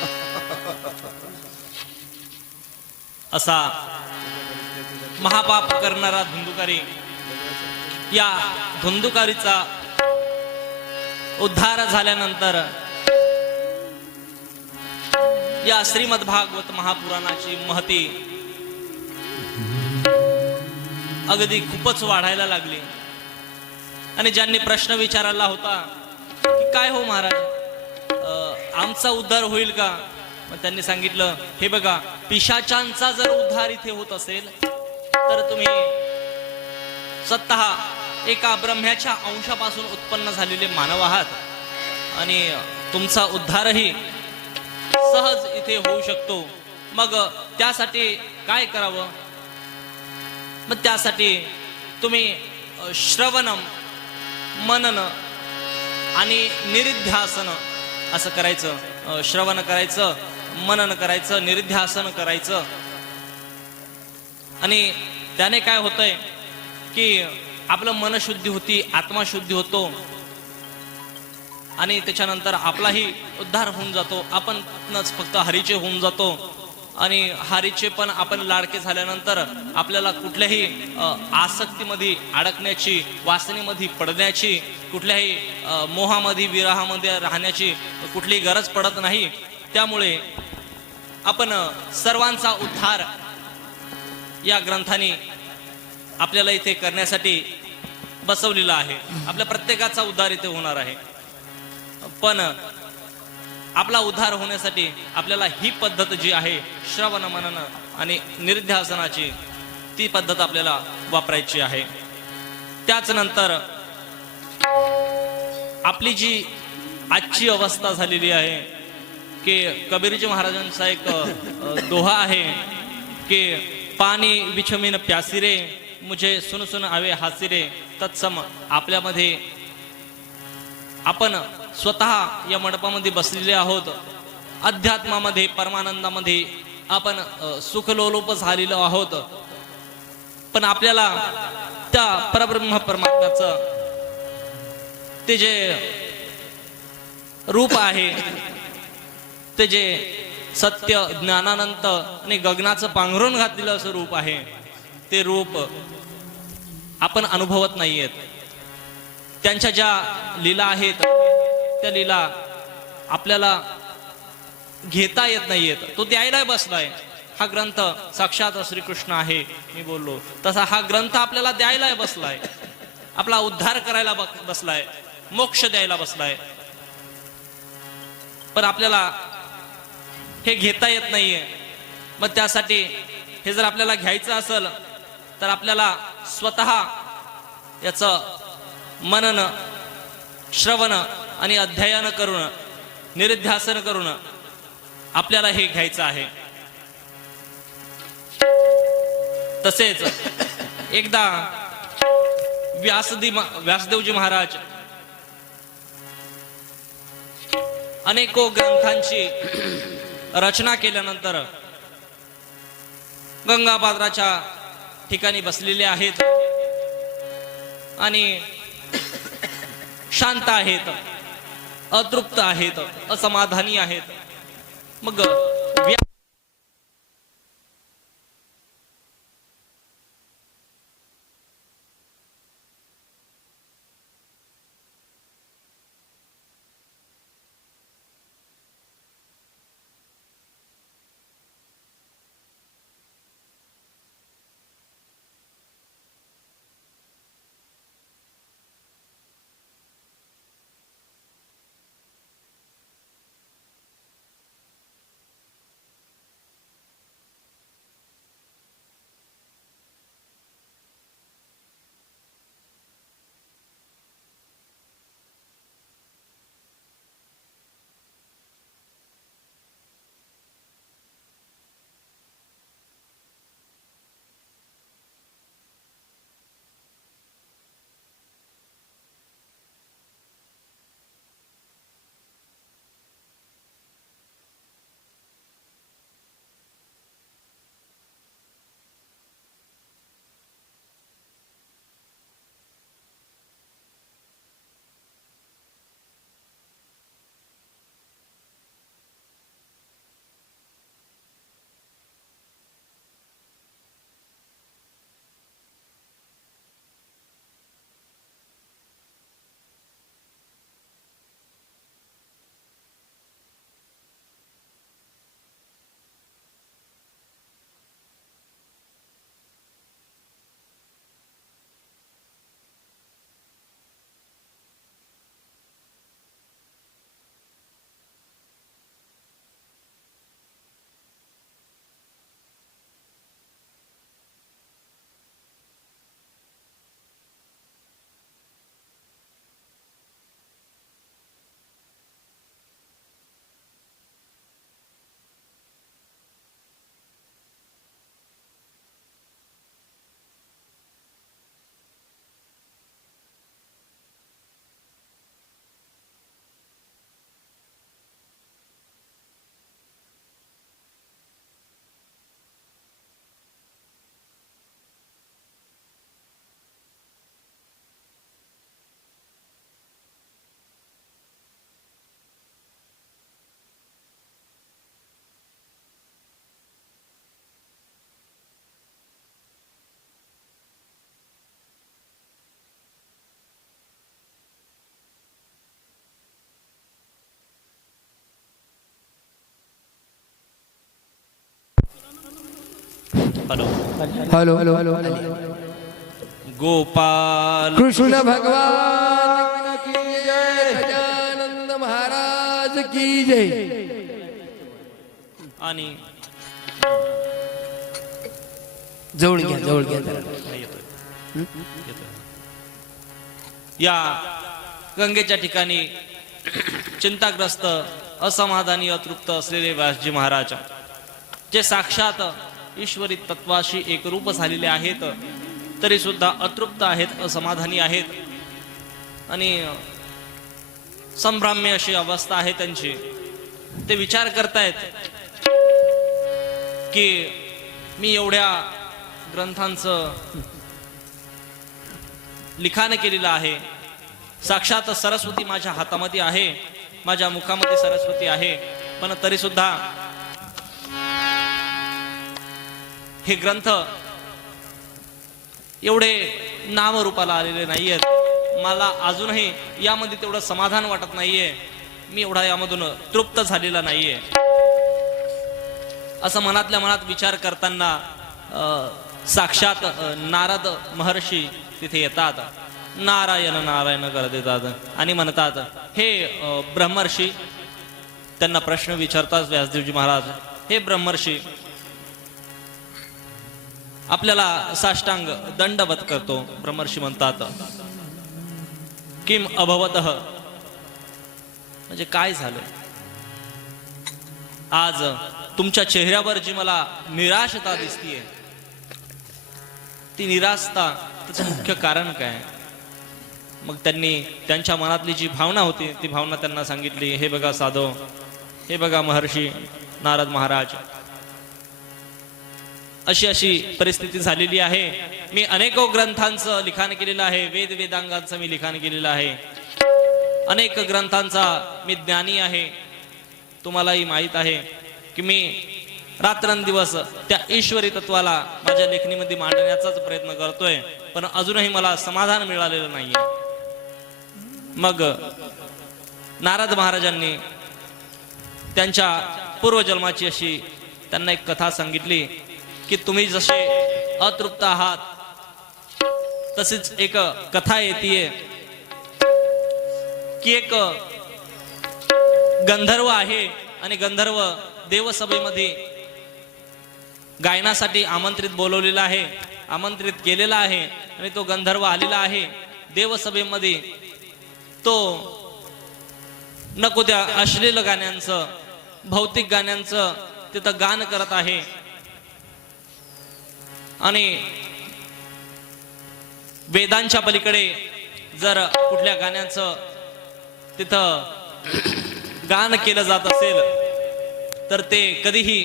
असा महापाप करणारा धुंदुकारी या धुंदुकारीचा उद्धार झाल्यानंतर या श्रीमद भागवत महापुराणाची महती अगदी खूपच वाढायला लागली. आणि ज्यांनी प्रश्न विचारला होता की काय हो महाराज? आमचा उद्धार होईल का? मग त्यांनी सांगितलं हे बघा पिशाचांचा जर उद्धार इथे होत असेल तर तुम्ही स्वतः एका ब्रह्म्याच्या अंशापासून उत्पन्न झालेले मानव आहात. आणि तुमचा उद्धारही सहज इथे होऊ शकतो. मग त्यासाठी काय करावं? मग त्यासाठी तुम्ही श्रवणम मनन आणि निरिध्यासन असं करायचं श्रवण करायचं मनन करायचं निरिध्यासन करायचं. आणि त्याने काय होतंय की आपलं मनशुद्धी होती आत्मा शुद्धी होतो. आणि त्याच्यानंतर आपलाही उद्धार होऊन जातो. आपणच फक्त हरीचे होऊन जातो. आणि हारीचे पण आपण लाडके झाल्यानंतर आपल्याला कुठल्याही आसक्तीमध्ये अडकण्याची वासनेमध्ये पडण्याची कुठल्याही मोहामध्ये विराहामध्ये राहण्याची कुठलीही गरज पडत नाही. त्यामुळे आपण सर्वांचा उद्धार या ग्रंथाने आपल्याला इथे करण्यासाठी बसवलेला आहे. आपल्या प्रत्येकाचा उद्धार इथे होणार आहे. पण आपला उद्धार होण्यासाठी आपल्याला ही पद्धत जी आहे श्रवण मनन आणि निर्ध्यासनाची ती पद्धत आपल्याला वापरायची आहे. त्याच नंतर आपली जी आजची अवस्था झालेली आहे की कबीरजी महाराजांचा एक दोहा आहे की पाणी विछमीन प्यासिरे मुझे सुन सुन आवे हासिरे तत्सम आपल्यामध्ये आपण स्वतः या मंडपामध्ये बसलेले आहोत. अध्यात्मामध्ये परमानंदामध्ये आपण सुखलोलोप झालेलो आहोत. पण आपल्याला त्या परब्रह्म परमात्म्याचं ते जे रूप आहे ते जे सत्य ज्ञानानंत आणि गगनाचं पांघरून घातलेलं असं रूप आहे ते रूप आपण अनुभवत नाहीयेत. त्यांच्या ज्या लीला आहेत त्या लीला आपल्याला घेता येत नाहीयेत तो द्यायला बसलाय. हा ग्रंथ साक्षात श्रीकृष्ण आहे मी बोललो. तसा हा ग्रंथ आपल्याला द्यायला बसलाय. आपला उद्धार करायला बसलाय. मोक्ष द्यायला बसलाय. पण आपल्याला हे घेता येत नाहीये. मग त्यासाठी हे जर आपल्याला घ्यायचं असेल तर आपल्याला स्वतः याचं मनन श्रवण आणि अध्ययन करून निरुध्यासन करून आपल्याला हे घ्यायचं आहे. तसेच एकदा व्यासदी व्यासदेवजी महाराज अनेको ग्रंथांची रचना केल्यानंतर गंगापात्राच्या ठिकाणी बसलेले आहेत आणि शांत आहेत. अतृप्त आहेत असमाधानी आहेत. मग व्या- hello. Hello. Hello Gopal Krishna भगवान की जय. गजानंद महाराज की जय. आणि जवळ घ्या जवळ घ्या. येतोय. या गंगेच्या ठिकाणी चिंताग्रस्त असमाधानी अतृप्त असलेले व्यासजी महाराज जे साक्षात ईश्वरी तत्वाशी एकरूप झालेले आहेत तरी सुद्धा अतृप्त आहेत असमाधानी आहेत. आणि संभ्राम्य अशी अवस्था आहे त्यांची. ते विचार करतायत की मी एवढ्या ग्रंथांचं लिखाण केलेलं आहे. साक्षात सरस्वती माझ्या हातामध्ये आहे माझ्या मुखामध्ये सरस्वती आहे पण तरी सुद्धा हे ग्रंथ एवढे नामरूपाला आलेले नाहीयेत. मला अजूनही यामध्ये तेवढं समाधान वाटत नाहीये. मी एवढा यामधून तृप्त झालेला नाहीये. असं मनातल्या मनात विचार करताना साक्षात नारद महर्षी तिथे येतात. नारायण नारायण कर देतात आणि म्हणतात हे ब्रह्मर्षी. त्यांना प्रश्न विचारतात व्यासदेवजी महाराज हे ब्रह्मर्षी आपल्याला साष्टांग दंडवत करतो ब्रह्मर्षी म्हणतात. किम अभवत. म्हणजे काय झालं? आज तुमच्या चेहऱ्यावर जी मला निराशता दिसतीये ती निराशता त्याचं मुख्य कारण काय? मग त्यांनी त्यांच्या मनातली जी भावना होती ती भावना त्यांना सांगितली हे बघा साधो हे बघा महर्षी नारद महाराज अशी अशी परिस्थिती झालेली आहे. मी अनेको ग्रंथांचं लिखाण केलेलं आहे. वेद वेदांगांचं मी लिखाण केलेलं आहे. अनेक ग्रंथांचा मी ज्ञानी आहे. तुम्हालाही माहीत आहे की मी रात्रंदिवस त्या ईश्वरी तत्वाला माझ्या लेखणीमध्ये मांडण्याचाच प्रयत्न करतोय. पण अजूनही मला समाधान मिळालेलं नाहीये. मग नारद महाराजांनी त्यांच्या पूर्वजन्माची अशी त्यांना एक कथा सांगितली. की तुम्ही जसे अतृप्त आहात तसेच एक कथा येते की एक गंधर्व आहे आणि गंधर्व देवसभेमध्ये गायनासाठी आमंत्रित बोलवलेला आहे आमंत्रित केलेला आहे आणि तो गंधर्व आलेला आहे देवसभेमध्ये. तो नको त्या अश्लील गाण्यांचं भौतिक गाण्यांचं तिथं गान करत आहे. आणि वेदांच्या पलीकडे जर कुठल्या गाण्याचं तिथं गान केलं जात असेल तर ते कधीही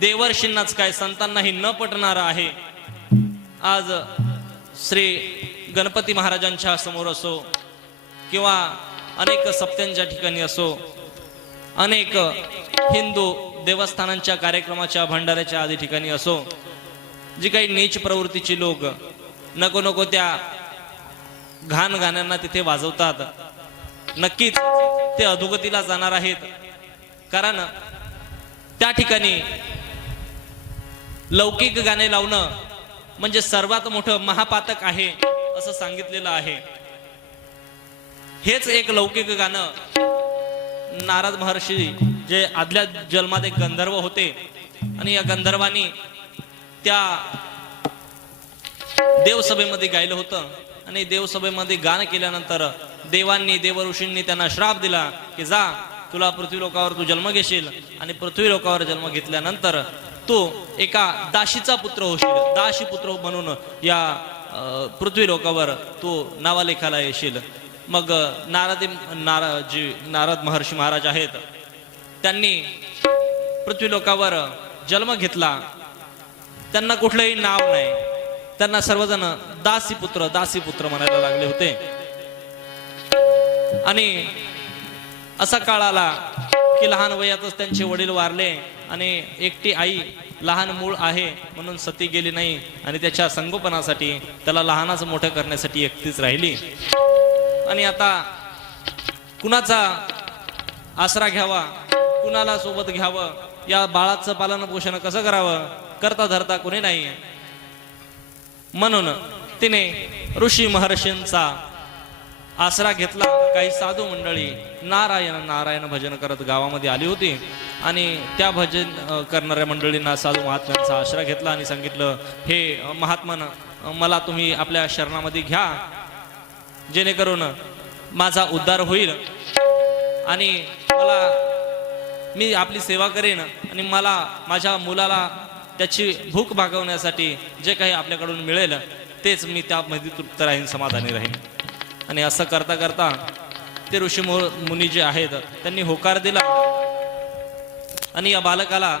देवर्षींनाच काय संतांनाही न पटणार आहे. आज श्री गणपती महाराजांच्या समोर असो किंवा अनेक सप्त्यांच्या ठिकाणी असो अनेक हिंदू देवस्थानांच्या कार्यक्रमाच्या भंडाऱ्याच्या आदी ठिकाणी असो जी काही नीच प्रवृत्तीची लोक नको नको त्या घाण गाण्यांना तिथे वाजवतात. नक्कीच ते अधोगतीला जाणार आहेत. कारण त्या ठिकाणी लौकिक गाणे लावणं म्हणजे सर्वात मोठं महापातक आहे असं सांगितलेलं आहे. हेच एक लौकिक गाणं. नारद महर्षी जे आदल्या जन्मात एक गंधर्व होते आणि या गंधर्वानी त्या देवसभेमध्ये गायलं होतं. आणि देवसभेमध्ये गाणं केल्यानंतर देवांनी देवऋषींनी त्यांना श्राप दिला की जा तुला पृथ्वी लोकावर तू जन्म घेशील. आणि पृथ्वी लोकावर जन्म घेतल्यानंतर तू एका दाशीचा पुत्र होशील. दाशी पुत्र म्हणून या पृथ्वी लोकावर तू नावालेखाला येशील. मग नारदी नारद नारा जी नारद महर्षी महाराज आहेत. त्यांनी पृथ्वी लोकावर जन्म घेतला. त्यांना कुठलंही नाव नाही. त्यांना सर्वजण दासी पुत्र दासी पुत्र म्हणायला लागले होते. आणि असा काळ आला की लहान वयातच त्यांचे वडील वारले आणि एकटी आई लहान मूळ आहे म्हणून सती गेली नाही आणि त्याच्या संगोपनासाठी त्याला लहानाच मोठं करण्यासाठी एकटीच राहिली. आणि आता कुणाचा आसरा घ्यावा कुणाला सोबत घ्यावं या बाळाचं पालन पोषण कसं करावं? करता धरता कोणी नाही म्हणून तिने ऋषी महर्षींचा आसरा घेतला. काही साधू मंडळी नारायण नारायण भजन करत गावामध्ये आली होती आणि त्या भजन करणाऱ्या मंडळींना साधू महात्म्यांचा आश्रय घेतला आणि सांगितलं हे महात्मन मला तुम्ही आपल्या शरणामध्ये घ्या. जेणेकरून माझा उद्धार होईल आणि मला मी आपली सेवा करेन आणि मला माझ्या मुलाला त्याची भूक भागवण्यासाठी जे काही आपल्याकडून मिळेल तेच मी त्यामध्ये तृप्त राहीन समाधानी राहीन. आणि असं करता करता ते ऋषी मु- मुनी जे आहेत त्यांनी होकार दिला. आणि या बालकाला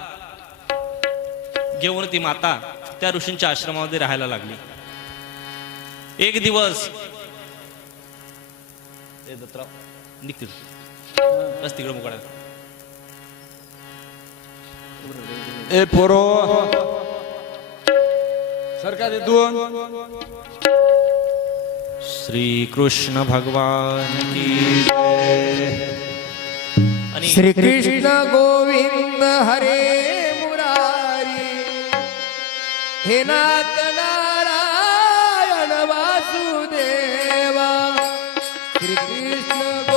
घेऊन ती माता त्या ऋषींच्या आश्रमामध्ये राहायला लागली. एक दिवस दत्तराव निघतील बस तिकडे मोकळा ए पोरो सरकारी दोन श्री कृष्ण भगवान की आणि श्री कृष्ण गोविंद हरे मुरारी हे नाथ नारायण वासुदेवा श्री कृष्ण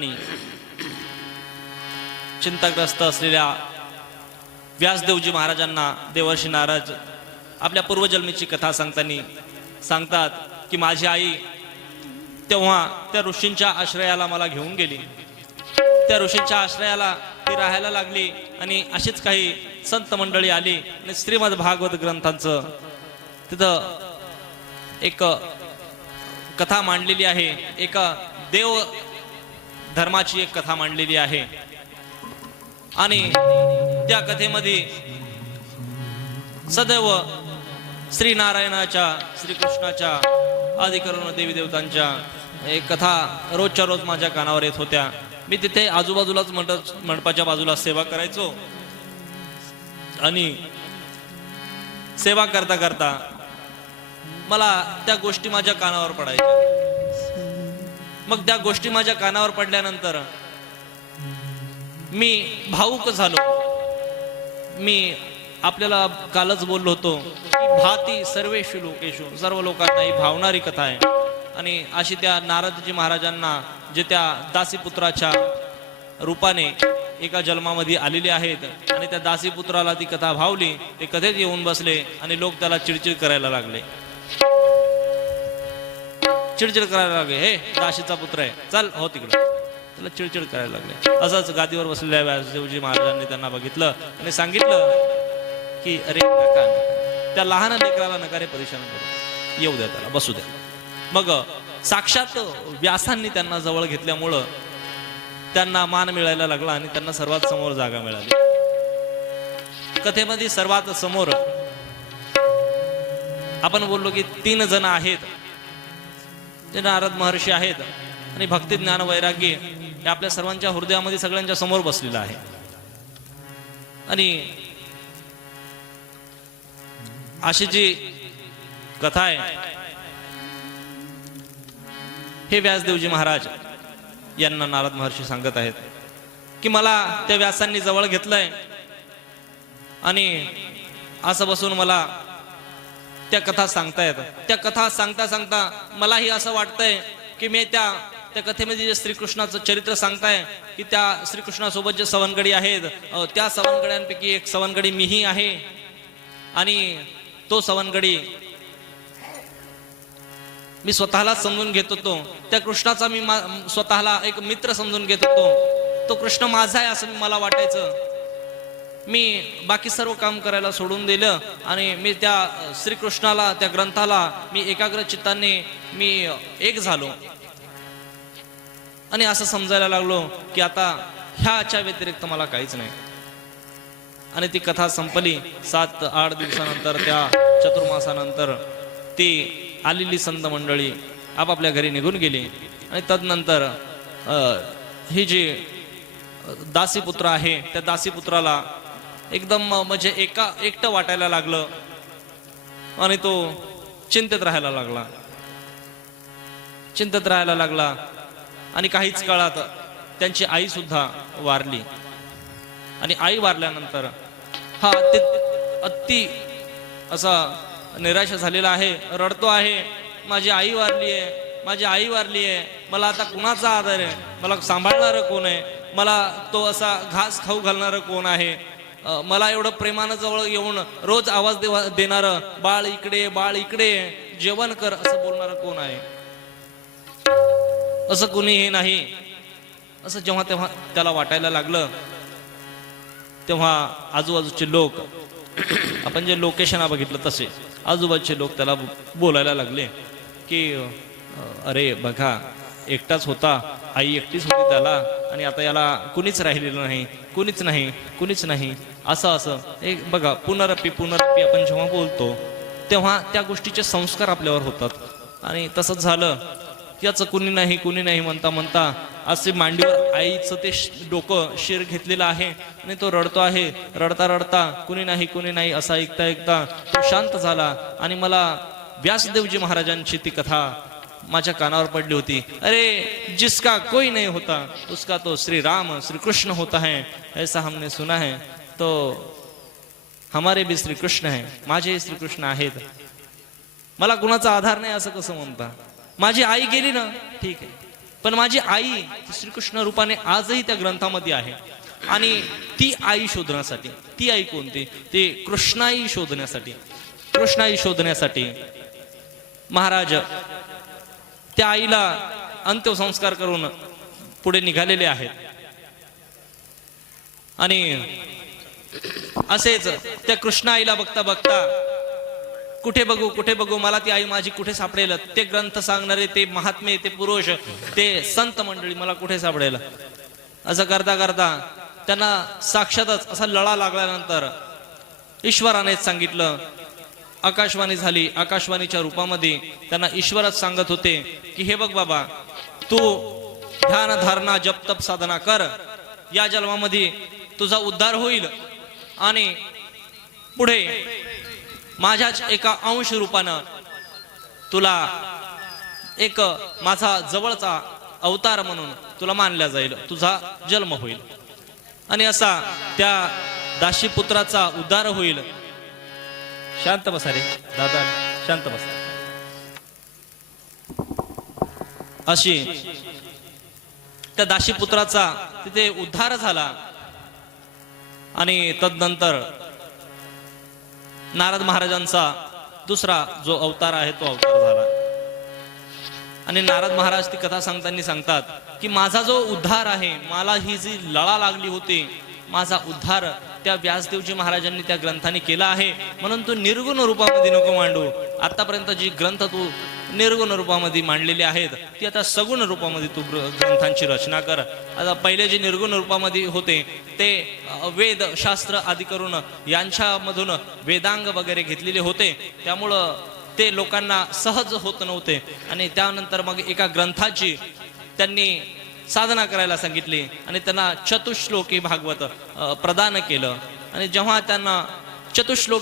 ठिकाणी चिंताग्रस्त असलेल्या व्यासदेवजी महाराजांना देवर्षी नाराज आपल्या पूर्वजन्मीची कथा सांगताना सांगतात की माझी आई तेव्हा त्या ऋषींच्या आश्रयाला मला घेऊन गेली. त्या ऋषींच्या आश्रयाला ती राहायला लागली आणि अशीच काही संत मंडळी आली आणि श्रीमद भागवत ग्रंथांचं तिथं एक कथा मांडलेली आहे. एका देव धर्माची एक कथा मांडलेली आहे. आणि त्या कथेमध्ये सदैव श्रीनारायणाच्या श्रीकृष्णाच्या आदी करून देवी देवतांच्या एक कथा रोजच्या रोज माझ्या कानावर येत होत्या. मी तिथे आजूबाजूलाच मंडप मंडपाच्या बाजूला सेवा करायचो. आणि सेवा करता करता मला त्या गोष्टी माझ्या कानावर पडायच्या. मग त्या गोष्टी माझ्या कानावर पडल्यानंतर मी भाऊक झालो. मी आपल्याला कालच बोललो होतो की भाती सर्वेशु लोकेशु सर्व लोकांना ही भावणारी कथा आहे. आणि अशी त्या नारदजी महाराजांना जे त्या दासीपुत्राच्या रूपाने एका जन्मामध्ये आलेले आहेत आणि त्या दासीपुत्राला ती कथा भावली ते कथेत येऊन बसले आणि लोक त्याला चिडचिड करायला लागले. चिडचिड करायला लागले. हे काशीचा पुत्र आहे. चल हो तिकडे. त्याला चिडचिड करायला लागले. असंच गादीवर बसलेल्या व्यासदेवजी महाराजांनी त्यांना बघितलं आणि सांगितलं की अरे नका त्या लहान लेकराला नका रे परेशान करू. येऊ द्या त्याला बसू द्या. मग साक्षात व्यासांनी त्यांना जवळ घेतल्यामुळं त्यांना मान मिळायला लागला आणि त्यांना सर्वात समोर जागा मिळाली. कथेमध्ये सर्वात समोर आपण बोललो की तीन जण आहेत. ते नारद महर्षी आहेत आणि भक्ती ज्ञान वैराग्य हे आपल्या सर्वांच्या हृदयामध्ये सगळ्यांच्या समोर बसलेलं आहे. आणि अशी जी कथा आहे हे व्यासदेवजी महाराज यांना नारद महर्षी सांगत आहेत की मला त्या व्यासांनी जवळ घेतलंय आणि असं बसून मला त्या कथा सांगतायत. त्या कथा सांगता सांगता मलाही असं वाटतंय की मी त्या त्या कथेमध्ये जे श्रीकृष्णाचं चरित्र सांगताय की त्या श्रीकृष्णासोबत जे सवनगडी आहेत त्या सवनगड्यांपैकी एक सवनगडी मीही आहे. आणि तो सवनगडी मी स्वतःला समजून घेत होतो. त्या कृष्णाचा मी मा- स्वतःला एक मित्र समजून घेत होतो. तो कृष्ण माझा आहे असं मला वाटायचं. मी बाकी सर्व काम करायला सोडून दिलं आणि मी त्या श्रीकृष्णाला त्या ग्रंथाला मी एकाग्र चित्ताने मी एक झालो. आणि असं समजायला लागलो की आता ह्याच्या व्यतिरिक्त मला काहीच नाही. आणि ती कथा संपली. सात आठ दिवसानंतर त्या चतुर्मासानंतर ती आलेली संत मंडळी आपापल्या घरी निघून गेली. आणि तदनंतर ही जी दासीपुत्र आहे त्या दासीपुत्राला एकदम म्हणजे एका एकटं वाटायला लागलं. आणि तो चिंतेत राहायला लागला. चिंतेत राहायला लागला. आणि काहीच काळात त्यांची आई सुद्धा वारली. आणि आई वारल्यानंतर हा अति अति असा निराश झालेला आहे. रडतो आहे. माझी आई वारली आहे. माझी आई वारली आहे. मला आता कुणाचा आधार आहे? मला सांभाळणारं कोण आहे? मला तो असा घास खाऊ घालणारं कोण आहे? मला एवढं प्रेमानं जवळ येऊन रोज आवाज देवा देणारं बाळ इकडे बाळ इकडे जेवण कर असं बोलणारं कोण आहे? असं कोणीही नाही. असं जेव्हा तेव्हा त्याला वाटायला लागलं तेव्हा आजूबाजूचे लोक आपण जे लोकेशन बघितलं तसे आजूबाजूचे लोक त्याला बोलायला लागले की अरे बघा एकटाच होता आई एकटीच होती त्याला आणि आता याला कुणीच राहिलेलं नाही कुणीच नाही कुणीच नाही. असं असं. एक बघा पुनरपी पुनरपी आपण जेव्हा बोलतो तेव्हा त्या गोष्टीचे संस्कार आपल्यावर होतात. आणि तसंच झालं याचं कुणी नाही कुणी नाही म्हणता म्हणता असे मांडीवर आईचं ते डोकं शिर घेतलेलं आहे आणि तो रडतो आहे. रडता रडता कुणी नाही कुणी नाही असा ऐकता ऐकता तो शांत झाला. आणि मला व्यासदेवजी महाराजांची ती कथा माझ्या कानावर पडली होती. अरे जिसका कोई नहीं होता उसका तो श्री राम श्री कृष्ण होता है ऐसा हमने सुना है. तो हमारे भी श्री कृष्ण है माझे श्री कृष्ण आहेत. मला कुणाचा आधार नाही असं कसं म्हणता? माझी आई गेली ना ठीक आहे. पण माझी आई श्रीकृष्ण रूपाने आजही त्या ग्रंथामध्ये आहे. आणि ती आई शोधण्यासाठी ती आई कोणती? ती कृष्णाई शोधण्यासाठी. कृष्णाई शोधण्यासाठी. महाराज त्या आईला अंत्यसंस्कार करून पुढे निघालेले आहेत. आणि असेच त्या कृष्ण आईला बघता बघता कुठे बघू कुठे बघू? मला ती आई माझी कुठे सापडेल? ते ग्रंथ सांगणारे ते महात्मे ते पुरुष ते संत मंडळी मला कुठे सापडेल? असं करता करता त्यांना साक्षातच असा लळा लागल्यानंतर ईश्वरानेच सांगितलं आकाशवाणी झाली आकाशवाणीच्या रूपामध्ये त्यांना ईश्वरच सांगत होते की हे बघ बाबा तू ध्यान धारणा जप तप साधना कर. या जन्मामध्ये तुझा उद्धार होईल आणि पुढे माझ्याच एका अंश रूपानं तुला एक माझा जवळचा अवतार म्हणून तुला मानला जाईल. तुझा जन्म होईल. आणि असा त्या दाशीपुत्राचा उद्धार होईल. शांत बसा रे. दादा शांत बसा. अशी त्या दाशीपुत्राचा तिथे उद्धार झाला. आणि तदनंतर नारद महाराजांचा दुसरा जो अवतार आहे तो अवतार झाला. आणि नारद महाराज ती कथा सांगताना सांगतात की माझा जो उद्धार आहे मला ही जी लळा लागली होती माझा उद्धार त्या व्यासदेवजी महाराजांनी त्या ग्रंथाने केला आहे. म्हणून तू निर्गुण रूपामध्ये नको मांडू. आतापर्यंत जी ग्रंथ तू निर्गुण रूपामध्ये मांडलेली आहेत ती आता सगुण रूपामध्ये तू ग्र- ग्रंथांची रचना कर. आता पहिले जे निर्गुण रूपामध्ये होते ते वेद शास्त्र आदी करून यांच्यामधून वेदांग वगैरे घेतलेले होते. त्यामुळं ते लोकांना सहज होत नव्हते. आणि त्यानंतर मग एका ग्रंथाची त्यांनी साधना करायला सांगितली आणि त्यांना चतुश्लोकी भागवत प्रदान केलं. आणि जेव्हा त्यांना चतुश्लोक